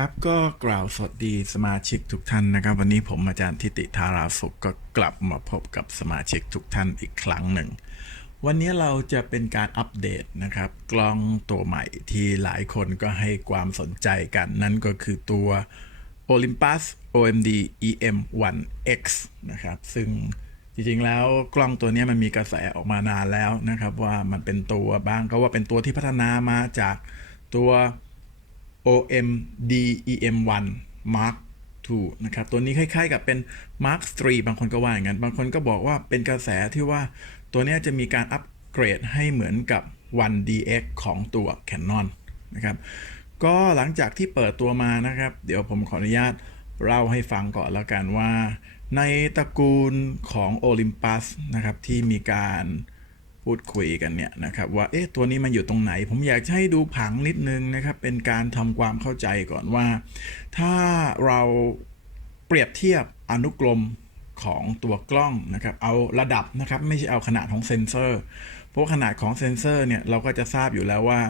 ครับก็กล่าวสวัสดีสมาชิกทุกท่านนะครับ วันนี้ผมอาจารย์ทิติธาราสุขก็กลับมาพบกับสมาชิกทุกท่านอีกครั้งหนึ่ง วันนี้เราจะเป็นการอัปเดตนะครับ กล้องตัวใหม่ที่หลายคนก็ให้ความสนใจกัน นั่นก็คือตัว Olympus OMD EM 1X นะครับ ซึ่งจริงๆแล้วกล้องตัวนี้มันมีกระแสออกมานานแล้วนะครับ ว่ามันเป็นตัวบ้างก็ว่าเป็นตัวที่พัฒนามาจากตัว OMD EM1 Mark II นะครับตัวนี้คล้ายๆ กับเป็น Mark III บางคนก็ว่าอย่างนั้น บางคนก็บอกว่าเป็นกระแสที่ว่าตัวนี้จะมีการอัปเกรดให้เหมือนกับ 1DX ของตัว Canon นะครับก็หลังจากที่เปิดตัวมานะครับ เดี๋ยวผมขออนุญาตเล่าให้ฟังก่อนแล้วกันว่า ในตระกูลของ Olympus นะครับที่มีการ พูดคุยกันเนี่ยนะครับว่าเอ๊ะตัวนี้มันอยู่ตรงไหน ผมอยากจะให้ดูผังนิดนึงนะครับเป็นการทำความเข้าใจก่อนว่า ถ้าเราเปรียบเทียบอนุกรมของตัวกล้องนะครับเอาระดับนะครับไม่ใช่เอาขนาดของเซนเซอร์ เพราะขนาดของเซนเซอร์เนี่ยเราก็จะทราบอยู่แล้วว่า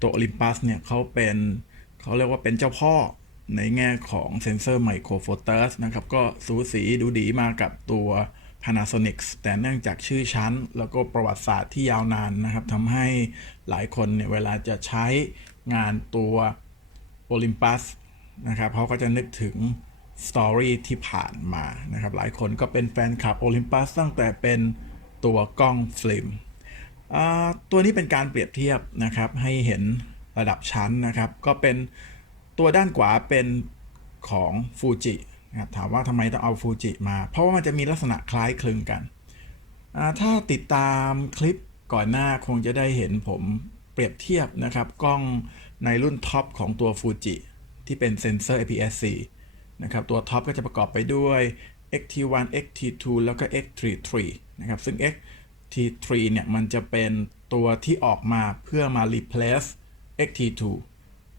ตัว Olympus เนี่ยเขาเป็นเขาเรียกว่าเป็นเจ้าพ่อในแง่ของเซนเซอร์ไมโครโฟเตอร์สนะครับก็สูสีดูดีมากับตัว Panasonic แต่เนื่องจากชื่อชั้น แล้วก็ประวัติศาสตร์ที่ยาวนานนะครับทำให้หลายคนเนี่ยเวลาจะใช้งานตัว Olympus นะครับเขาก็จะนึกถึงสตอรี่ที่ผ่านมานะครับหลายคนก็เป็นแฟนคลับ Olympus ตั้งแต่เป็นตัวกล้องฟิล์มตัวนี้เป็นการเปรียบเทียบนะครับให้เห็นระดับชั้นนะครับ ก็เป็นตัวด้านขวาเป็นของฟูจิ นะครับถามว่าทำไมต้องเอาฟูจิมา เพราะว่ามันจะมีลักษณะคล้ายคลึงกัน ถ้าติดตามคลิปก่อนหน้าคงจะได้เห็นผมเปรียบเทียบนะครับกล้องในรุ่นท็อปของตัวฟูจิที่เป็นเซนเซอร์ APS-C นะครับตัวท็อปก็จะประกอบไปด้วย XT1 XT2 แล้วก็ XT3 นะครับซึ่ง XT3 เนี่ยมันจะเป็นตัวที่ออกมาเพื่อมา replace XT2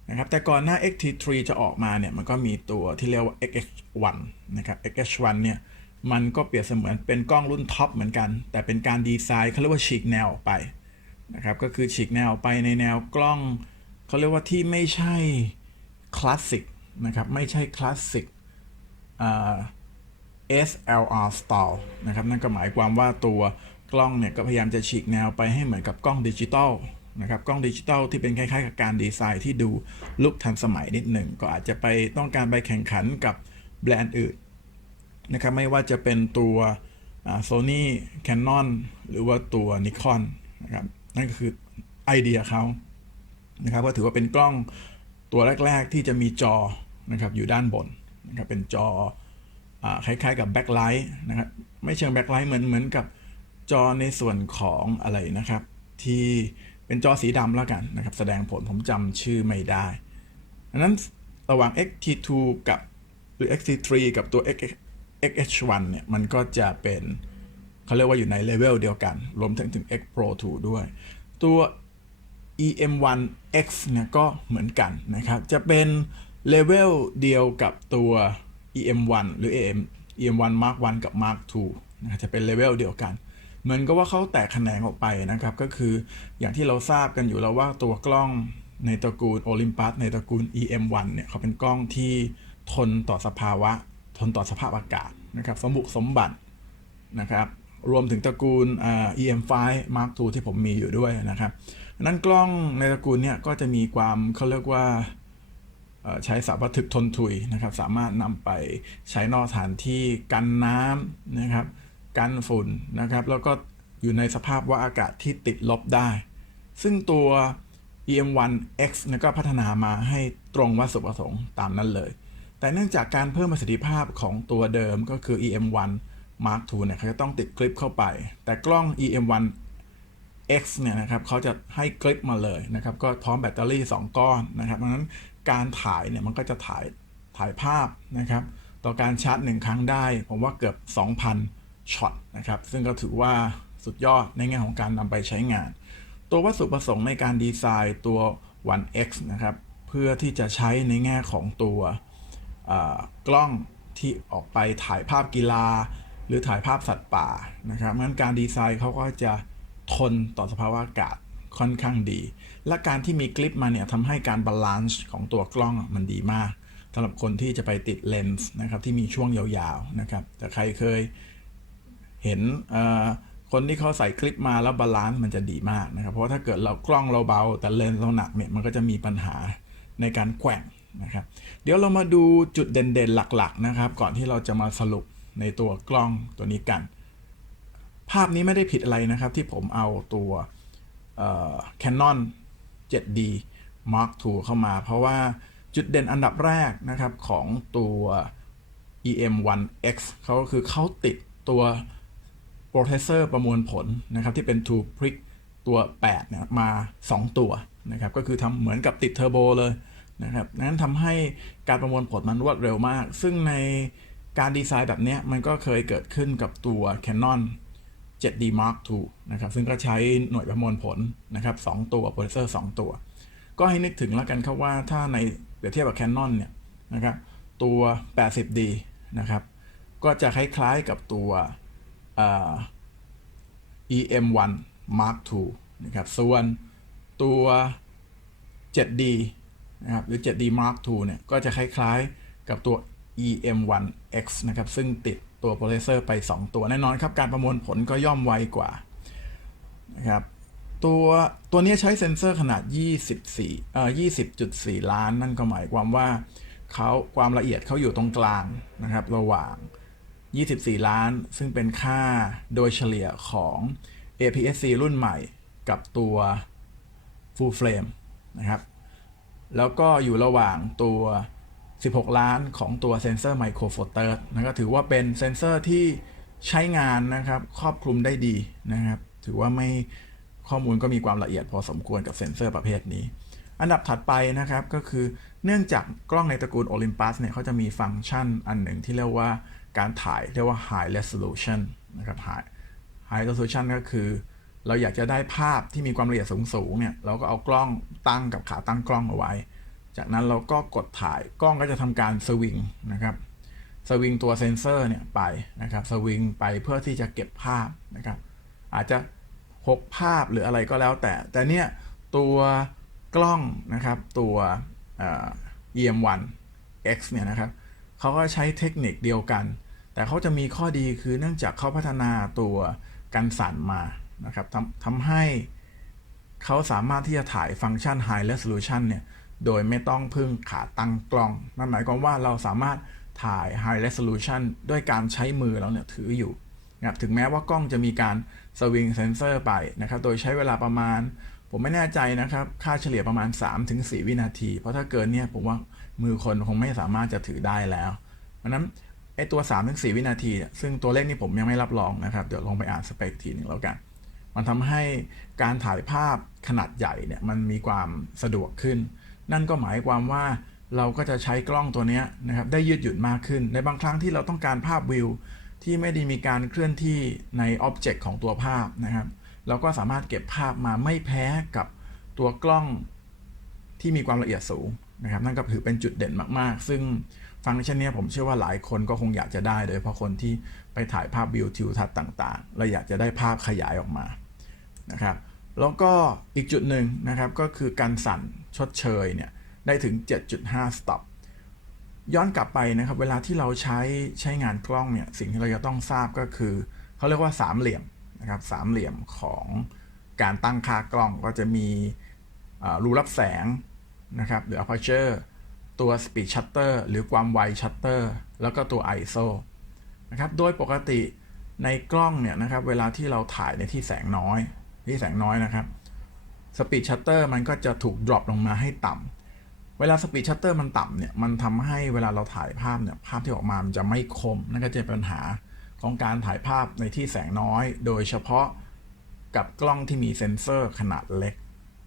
นะครับแต่ก่อนหน้า XT3 จะออกมาเนี่ยมันก็มีตัวที่เรียกว่า XH1 นะครับ XH1 เนี่ยมันก็เปรียบเสมือนเป็นกล้องรุ่นท็อปเหมือนกัน แต่เป็นการดีไซน์เขาเรียกว่าฉีกแนวออกไปนะครับก็คือฉีกแนวออกไปในแนวกล้องเขาเรียกว่าที่ไม่ใช่คลาสสิกนะครับไม่ใช่คลาสสิก SLR style นะครับนั่นก็หมายความว่าตัวกล้องเนี่ยก็พยายามจะฉีกแนวไปให้เหมือนกับกล้องดิจิตอล นะครับกล้องดิจิตอลที่เป็นคล้ายๆกับการดีไซน์ที่ดูลุกทันสมัยนิดหนึ่ง ก็อาจจะไปต้องการไปแข่งขันกับแบรนด์อื่นนะครับไม่ว่าจะเป็นตัวโซนี่แคนนอนหรือว่าตัวนิคอนนะครับนั่นก็คือไอเดียเขานะครับก็ถือว่าเป็นกล้องตัวแรก ๆ ที่จะมีจอนะครับอยู่ด้านบนนะครับเป็นจออาคล้ายๆกับแบ็คไลท์นะครับไม่เชิงแบ็คไลท์เหมือนเหมือนกับจอในส่วนของอะไรนะครับ ที่ เป็นจอสีดำแล้วกันนะครับ แสดงผลผมจำชื่อไม่ได้ดังนั้นระหว่าง XT2 กับหรือ XT3 กับตัว XH1 เนี่ย มันก็จะเป็นเขาเรียกว่าอยู่ในเลเวลเดียวกัน รวมถึงถึง X Pro 2 ด้วย ตัว EM1X เนี่ยก็เหมือนกันนะครับ จะเป็นเลเวลเดียวกับตัว EM1 หรือ AM EM1 Mark 1 กับ Mark 2นะจะเป็นเลเวลเดียวกัน เหมือนกับว่าเขาแตกแขนงออกไปนะครับ ก็คืออย่างที่เราทราบกันอยู่แล้วว่าตัวกล้องในตระกูล Olympus ในตระกูล EM1 เนี่ยเขาเป็นกล้องที่ทนต่อสภาวะ ทนต่อสภาพอากาศนะครับสมบุกสมบัตินะครับรวมถึงตระกูล EM5 Mark II ที่ผมมีอยู่ด้วยนะครับนั้นกล้องในตระกูลเนี่ยก็จะมีความเขาเรียกว่าใช้สารบันทึกทนทุยนะครับ สามารถนำไปใช้นอกสถานที่กันน้ำนะครับ กันฝุ่นนะครับ แล้วก็อยู่ในสภาพว่าอากาศที่ติดลบได้ ซึ่งตัว EM1X เนี่ยก็พัฒนามาให้ตรงวัตถุประสงค์ตามนั้นเลย แต่เนื่องจากการเพิ่มประสิทธิภาพของตัวเดิมก็คือ EM1 Mark II เนี่ยเขาจะต้องติดคลิปเข้าไป แต่กล้อง EM1 X เนี่ยนะครับเขาจะให้คลิปมาเลยนะครับ ก็พร้อมแบตเตอรี่ 2 ก้อนนะครับดังนั้นการถ่ายเนี่ยมันก็จะถ่ายถ่ายภาพนะครับ ต่อการชาร์จหนึ่งครั้งได้ ผมว่าเกือบ 2,000 ช็อตนะครับซึ่งก็ถือว่าสุดยอดในแง่ของการนำไปใช้งาน ตัววัตถุประสงค์ในการดีไซน์ตัว 1X นะครับเพื่อที่จะใช้ในแง่ของตัวกล้องที่ออกไปถ่ายภาพกีฬา หรือถ่ายภาพสัตว์ป่านะครับงั้นการดีไซน์เขาก็จะทนต่อสภาวะอากาศค่อนข้างดี และการที่มีคลิปมาเนี่ยทำให้การบาลานซ์ของตัวกล้องมันดีมากสำหรับคนที่จะไปติดเลนส์นะครับที่มีช่วงยาวๆนะครับแต่ใครเคย เห็นคนที่เขาใส่คลิปมาแล้วบาลานซ์มันจะดีมากนะครับ เพราะาถ้าเกิดเรากล้องเราเบา แต่เลนส์เราหนักเนี่ยมันก็จะมีปัญหาในการแกว่งนะครับ เดี๋ยวเรามาดูจุดเด่นๆหลักๆนะครับ ก่อนที่เราจะมาสรุปในตัวกล้องตัวนี้กัน ภาพนี้ไม่ได้ผิดอะไรนะครับ ที่ผมเอาตัว Canon 7D Mark II เข้ามา เพราะว่าจุดเด่นอันดับแรกนะครับของตัว EM1X เขาก็คือเขาติดตัว โปรเซสเซอร์ประมวลผลนะครับที่เป็น Two Prick ตัว8เนี่ยมา 2 ตัวนะครับก็คือทำเหมือนกับติดเทอร์โบเลยนะครับนั้นทำให้การประมวลผลมันรวดเร็วมาก ซึ่งในการดีไซน์แบบนี้มันก็เคยเกิดขึ้นกับตัว Canon 7D Mark II นะครับซึ่งก็ใช้หน่วยประมวลผลนะครับ2ตัวโปรเซสเซอร์ 2 ตัว ก็ให้นึกถึงแล้วกันครับว่าถ้าในเปรียบเทียบกับ Canon เนี่ยนะครับตัว 80D นะครับก็จะคล้ายๆกับตัว EM1 Mark II นะครับส่วนตัว 7D นะครับหรือ 7D Mark II เนี่ยก็จะคล้ายๆกับตัว EM1X นะครับซึ่งติดตัวโปรเซสเซอร์ไป 2 ตัวแน่นอนครับ การประมวลผลก็ย่อมไวกว่านะครับตัวตัวนี้ใช้เซ็นเซอร์ขนาด 24เอ่อ20.4 ล้าน นั่นก็หมายความว่าเขาความละเอียดเขาอยู่ตรงกลางนะครับ ระหว่าง 24 ล้าน ซึ่งเป็นค่าโดยเฉลี่ยของ APS-C รุ่นใหม่กับตัว Full Frame นะครับ แล้วก็อยู่ระหว่างตัว 16 ล้านของตัวเซนเซอร์ไมโครโฟเตอร์นะก็ถือว่าเป็นเซนเซอร์ที่ใช้งานนะครับ ครอบคลุมได้ดีนะครับ ถือว่าไม่ข้อมูลก็มีความละเอียดพอสมควรกับเซนเซอร์ประเภทนี้ อันดับถัดไปนะครับก็คือเนื่องจากกล้องในตระกูล Olympus เนี่ยเขาจะมีฟังก์ชันอันหนึ่งที่เรียกว่า การถ่ายเรียกว่า high resolution นะครับ high high resolution ก็คือ เราอยากจะได้ภาพที่มีความละเอียดสูงๆเนี่ยเราก็เอากล้องตั้งกับขาตั้งกล้องเอาไว้ จากนั้นเราก็กดถ่ายกล้องก็จะทำการสวิงนะครับสวิงตัวเซนเซอร์เนี่ยไปนะครับสวิงไปเพื่อที่จะเก็บภาพนะครับอาจจะ6ภาพหรืออะไรก็แล้วแต่ แต่เนี่ยตัวกล้องนะครับตัวเอ่อ EM1 X เนี่ยนะครับ เขาก็ใช้เทคนิคเดียวกัน แต่เขาจะมีข้อดีคือเนื่องจากเขาพัฒนาตัวกันสั่นมานะครับทำทำให้เขาสามารถที่จะถ่ายฟังก์ชัน High Resolution เนี่ยโดยไม่ต้องพึ่งขาตั้งกล้อง นั่นหมายความว่าเราสามารถถ่าย High Resolution ด้วยการใช้มือเราเนี่ยถืออยู่นะครับถึงแม้ว่ากล้องจะมีการสวิงเซนเซอร์ไปนะครับ โดยใช้เวลาประมาณ ผมไม่แน่ใจนะครับ ค่าเฉลี่ยประมาณ 3-4 วินาที เพราะถ้าเกินเนี่ยผมว่า มือคนคงไม่สามารถจะถือได้แล้ว เพราะนั้นไอตัว3-4วินาทีเนี่ยซึ่งตัวเลขนี้ผมยังไม่รับรองนะครับ เดี๋ยวลองไปอ่านสเปคทีหนึ่งแล้วกัน มันทำให้การถ่ายภาพขนาดใหญ่เนี่ยมันมีความสะดวกขึ้น นั่นก็หมายความว่าเราก็จะใช้กล้องตัวนี้นะครับได้ยืดหยุ่นมากขึ้น ในบางครั้งที่เราต้องการภาพวิวที่ไม่ได้มีการเคลื่อนที่ในอ็อบเจกต์ของตัวภาพนะครับ เราก็สามารถเก็บภาพมาไม่แพ้กับตัวกล้องที่มีความละเอียดสูง นะครับนั่นก็ถือเป็นจุดเด่นมากๆ ซึ่งฟังก์ชันนี้ผมเชื่อว่าหลายคนก็คงอยากจะได้โดยเฉพาะคนที่ไปถ่ายภาพวิวทิวทัศน์ต่างๆเราอยากจะได้ภาพขยายออกมานะครับแล้วก็อีกจุดหนึ่งนะครับก็คือการสั่นชดเชยเนี่ยได้ถึง 7.5 stop ย้อนกลับไปนะครับเวลาที่เราใช้ใช้งานกล้องเนี่ยสิ่งที่เราจะต้องทราบก็คือเขาเรียกว่าสามเหลี่ยมนะครับสามเหลี่ยมของการตั้งค่ากล้องก็จะมีรูรับแสง นะครับหรือ aperture ตัว speed shutter หรือความไว shutter แล้วก็ตัว ISO นะครับโดยปกติในกล้องเนี่ยนะครับเวลาที่เราถ่ายในที่แสงน้อยที่แสงน้อยนะครับ speed shutter มันก็จะถูก drop ลงมาให้ต่ำเวลาสปีดชัตเตอร์มันต่ำเนี่ยมันทำให้เวลาเราถ่ายภาพเนี่ยภาพที่ออกมามันจะไม่คมนั่นก็จะเป็นปัญหาของการถ่ายภาพในที่แสงน้อย โดยเฉพาะกับกล้องที่มีเซ็นเซอร์ขนาดเล็ก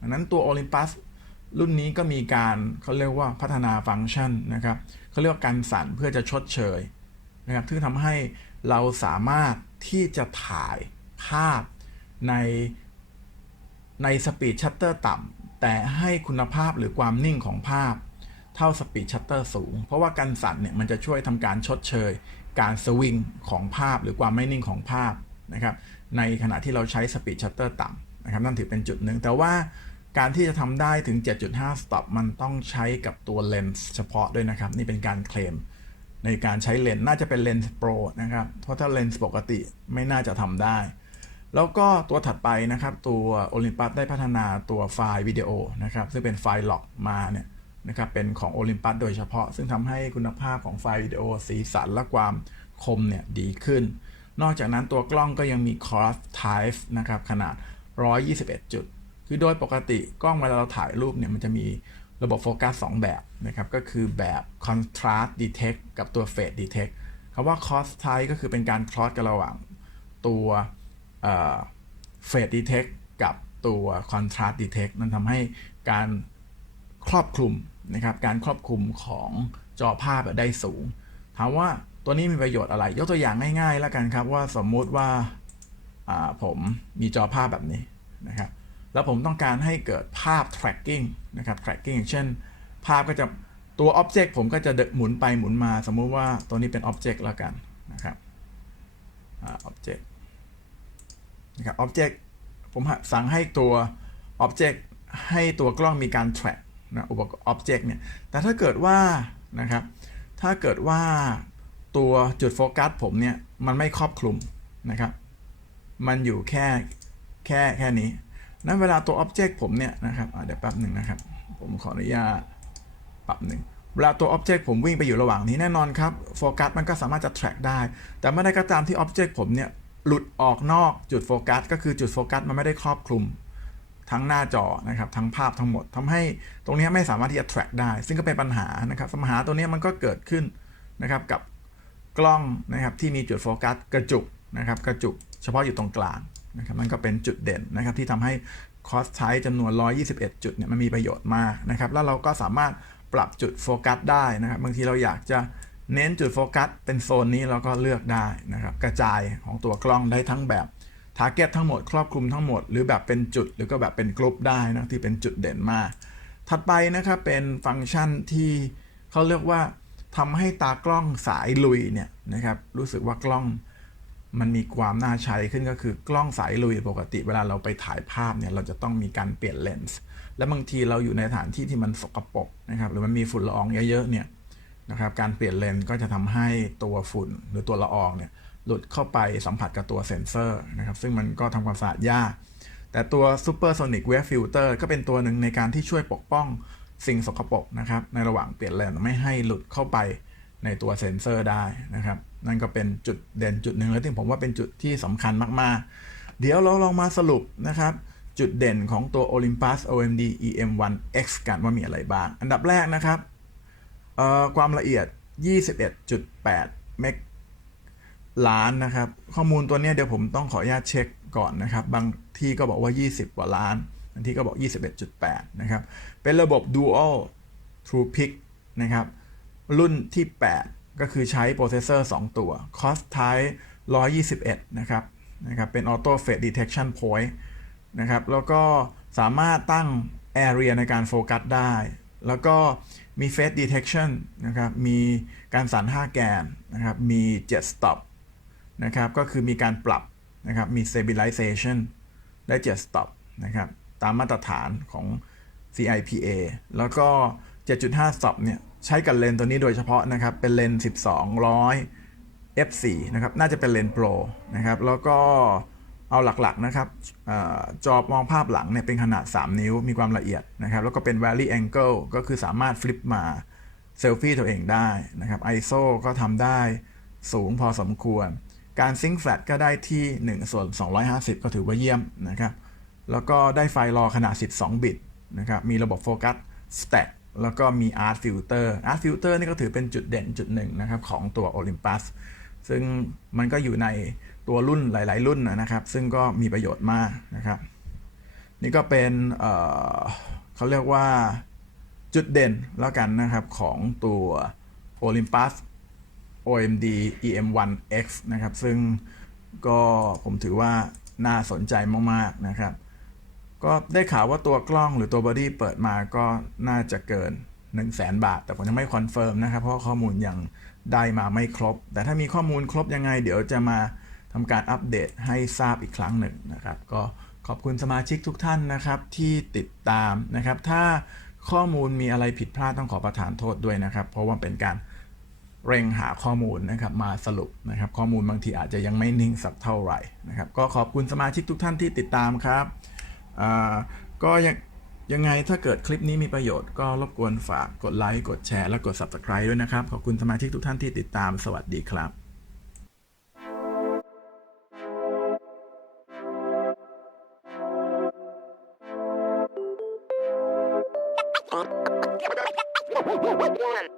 ดังนั้นตัว Olympus รุ่นนี้ก็มีการเขาเรียกว่าพัฒนาฟังก์ชันนะครับเขาเรียกว่าการสั่นเพื่อจะชดเชยนะครับที่ทำให้เราสามารถที่จะถ่ายภาพในในสปีดชัตเตอร์ต่ำแต่ให้คุณภาพหรือความนิ่งของภาพ เท่าสปีดชัตเตอร์สูง เพราะว่าการสั่นเนี่ยมันจะช่วยทำการชดเชย การสวิงของภาพหรือความไม่นิ่งของภาพนะครับในขณะที่เราใช้สปีดชัตเตอร์ต่ำนะครับนั่นถือเป็นจุดหนึ่งแต่ว่า การที่จะทำได้ถึง 7.5 stop มันต้องใช้กับตัวเลนส์เฉพาะด้วยนะครับ นี่เป็นการเคลม ในการใช้เลนส์น่าจะเป็นเลนส์โปรนะครับ เพราะถ้าเลนส์ปกติไม่น่าจะทำได้ แล้วก็ตัวถัดไปนะครับ ตัว Olympus ได้พัฒนาตัวไฟล์วิดีโอนะครับ ซึ่งเป็นไฟล์ล็อกมาเนี่ยนะครับเป็นของ Olympus โดยเฉพาะ ซึ่งทำให้คุณภาพของไฟล์วิดีโอสีสันและความคมเนี่ยดีขึ้น นอกจากนั้นตัวกล้องก็ยังมี cross type นะครับขนาด 121จุด คือโดยปกติกล้องเวลาเราถ่ายรูปเนี่ยมันจะมีระบบโฟกัส2แบบนะครับ ก็คือแบบ contrast detect กับตัว fade detect คำว่า cross type ก็คือเป็นการ cross กันระหว่างตัวเอ่อ fade detect กับตัว contrast detect มันทำให้การครอบคลุมนะครับ การครอบคลุมของจอภาพได้สูง ถามว่าตัวนี้มีประโยชน์อะไร ยกตัวอย่างง่ายๆแล้วกันครับว่าสมมุติว่าผมมีจอภาพแบบนี้นะครับ แล้วผมต้องการให้เกิดภาพ tracking นะครับ tracking เช่น ภาพก็จะตัว object ผมก็จะหมุนไปหมุนมาสมมุติว่าตัวนี้เป็น object แล้วกันนะครับอ่า object นะครับ object ผมสั่งให้ตัว object ให้ตัวกล้องมีการ track นะอุปกรณ์ object เนี่ย แต่ถ้าเกิดว่านะครับ ถ้าเกิดว่าตัวจุดโฟกัสผมเนี่ย มันไม่ครอบคลุมนะครับ มันอยู่แค่แค่แค่นี้ นั้นเวลาตัว object ผมเนี่ยนะครับเดี๋ยวแป๊บหนึ่งนะครับ ผมขออนุญาตปรับหนึ่งเวลาตัว object ผมวิ่งไปอยู่ระหว่างนี้แน่นอนครับโฟกัสมันก็สามารถจะ track ได้ แต่เมื่อใดก็ตามที่ object ผมเนี่ยหลุดออกนอกจุดโฟกัสก็คือจุดโฟกัสมันไม่ได้ครอบคลุมทั้งหน้าจอนะครับทั้งภาพทั้งหมดทำให้ตรงนี้ไม่สามารถที่จะ track ได้ ซึ่งก็เป็นปัญหานะครับปัญหาตัวนี้มันก็เกิดขึ้นนะครับกับกล้องนะครับที่มีจุดโฟกัสกระจุกนะครับกระจุกเฉพาะอยู่ตรงกลาง นะครับมันก็เป็นจุดเด่นนะครับที่ทำให้คอสไทจำนวน 121 จุดเนี่ยมันมีประโยชน์มากนะครับแล้วเราก็สามารถปรับจุดโฟกัสได้นะครับบางทีเราอยากจะเน้นจุดโฟกัสเป็นโซนนี้เราก็เลือกได้นะครับกระจายของตัวกล้องได้ทั้งแบบทาร์เก็ตทั้งหมดครอบคลุมทั้งหมด หรือแบบเป็นจุดหรือก็แบบเป็นกลุ่มได้นะที่เป็นจุดเด่นมาก ถัดไปนะครับเป็นฟังก์ชันที่เขาเรียกว่าทำให้ตากล้องสายลุยเนี่ยนะครับรู้สึกว่ากล้อง มันมีความน่าใช้ขึ้นก็คือกล้องสายลุยปกติเวลาเราไปถ่ายภาพเนี่ยเราจะต้องมีการเปลี่ยนเลนส์และบางทีเราอยู่ในสถานที่ที่มันสกปรกนะครับหรือมันมีฝุ่นละอองเยอะๆเนี่ยนะครับการเปลี่ยนเลนส์ก็จะทำให้ตัวฝุ่นหรือตัวละอองเนี่ยหลุดเข้าไปสัมผัสกับตัวเซ็นเซอร์นะครับซึ่งมันก็ทำความสะอาดยาก แต่ตัว Supersonic Wave Filter ก็เป็นตัวหนึ่งในการที่ช่วยปกป้องสิ่งสกปรกนะครับในระหว่างเปลี่ยนเลนส์ไม่ให้หลุดเข้าไป ในตัวเซ็นเซอร์ได้นะครับ นั่นก็เป็นจุดเด่นจุดหนึ่งแล้วที่ผมว่าเป็นจุดที่สำคัญมากๆ เดี๋ยวเราลองมาสรุปนะครับจุดเด่นของตัว Olympus OMD EM1X กันว่ามีอะไรบ้าง อันดับแรกนะครับความละเอียด 21.8 เมกล้านนะครับ ข้อมูลตัวนี้เดี๋ยวผมต้องขออนุญาตเช็คก่อนนะครับ บางที่ก็บอกว่า 20 กว่าล้านบางที่ก็บอก 21.8 นะครับ เป็นระบบ Dual True Pic นะครับ รุ่นที่ 8 ก็คือใช้โปรเซสเซอร์ 2 ตัว Cost Type 121 นะครับนะครับ เป็น Auto Fade Detection Point นะครับ แล้วก็สามารถตั้ง Area ในการโฟกัสได้ แล้วก็มี Face Detection นะครับ มีการสั่น5 แกนนะครับ มี 7 Stop นะครับ ก็คือมีการปรับนะครับ มี stabilization ได้ 7 stop นะครับ ตามมาตรฐานของ CIPA แล้วก็ 7.5 stop เนี่ย ใช้กับเลนส์ตัวนี้โดยเฉพาะนะครับ เป็นเลนส์1200 f4 นะครับ น่าจะเป็นเลนส์โปรนะครับ แล้วก็เอาหลักๆนะครับอจอมองภาพหลังเนี่ยเป็นขนาด 3 นิ้ว มีความละเอียดนะครับ แล้วก็เป็น valley angle ก็คือสามารถฟลิปมาเซลฟี่ตัวเองได้นะครับ ISO ก็ทำได้สูงพอสมควร การซิงค์แฟลชก็ได้ที่ 1 ส่วน 250 ก็ถือว่าเยี่ยมนะครับ แล้วก็ได้ไฟล์รอขนาด 12 บิตนะครับ มีระบบโฟกัส Stack แล้วก็มี Art Filter Art Filter นี่ก็ถือเป็นจุดเด่นจุดหนึ่งนะครับของตัว Olympus ซึ่งมันก็อยู่ในตัวรุ่นหลาย ๆ รุ่นนะครับ ซึ่งก็มีประโยชน์มากนะครับ นี่ก็เป็นเเขาเรียกว่าจุดเด่นแล้วกันนะครับของตัว Olympus OMD EM1X นะครับ ซึ่งก็ผมถือว่าน่าสนใจมาก ๆ นะครับ ก็ได้ข่าวว่าตัวกล้องหรือตัวบอดี้เปิดมาก็น่าจะเกิน 1 0 0 0 0แบาท แต่ผมยังไม่คอนเฟิร์มนะครับ เพราะข้อมูลยังได้มาไม่ครบ แต่ถ้ามีข้อมูลครบยังไง เดี๋ยวจะมาทำการอัปเดตให้ทราบอีกครั้งหนึ่งนะครับ ก็ขอบคุณสมาชิกทุกท่านนะครับที่ติดตามนะครับ ถ้าข้อมูลมีอะไรผิดพลาดต้องขอประทานโทษด้วยนะครับ เพราะว่าเป็นการเร่งหาข้อมูลนะครับมาสรุปนะครับ ข้อมูลบางทีอาจจะยังไม่นิ่งสักเท่าไหร่นะครับ ก็ขอบคุณสมาชิกทุกท่านที่ติดตามครับ ก็ยังยังไงถ้าเกิดคลิปนี้มีประโยชน์ก็รบกวนฝากกดไลค์ กดแชร์ และกด subscribe ด้วยนะครับ ขอบคุณสมาชิกทุกท่านที่ติดตามสวัสดีครับ One.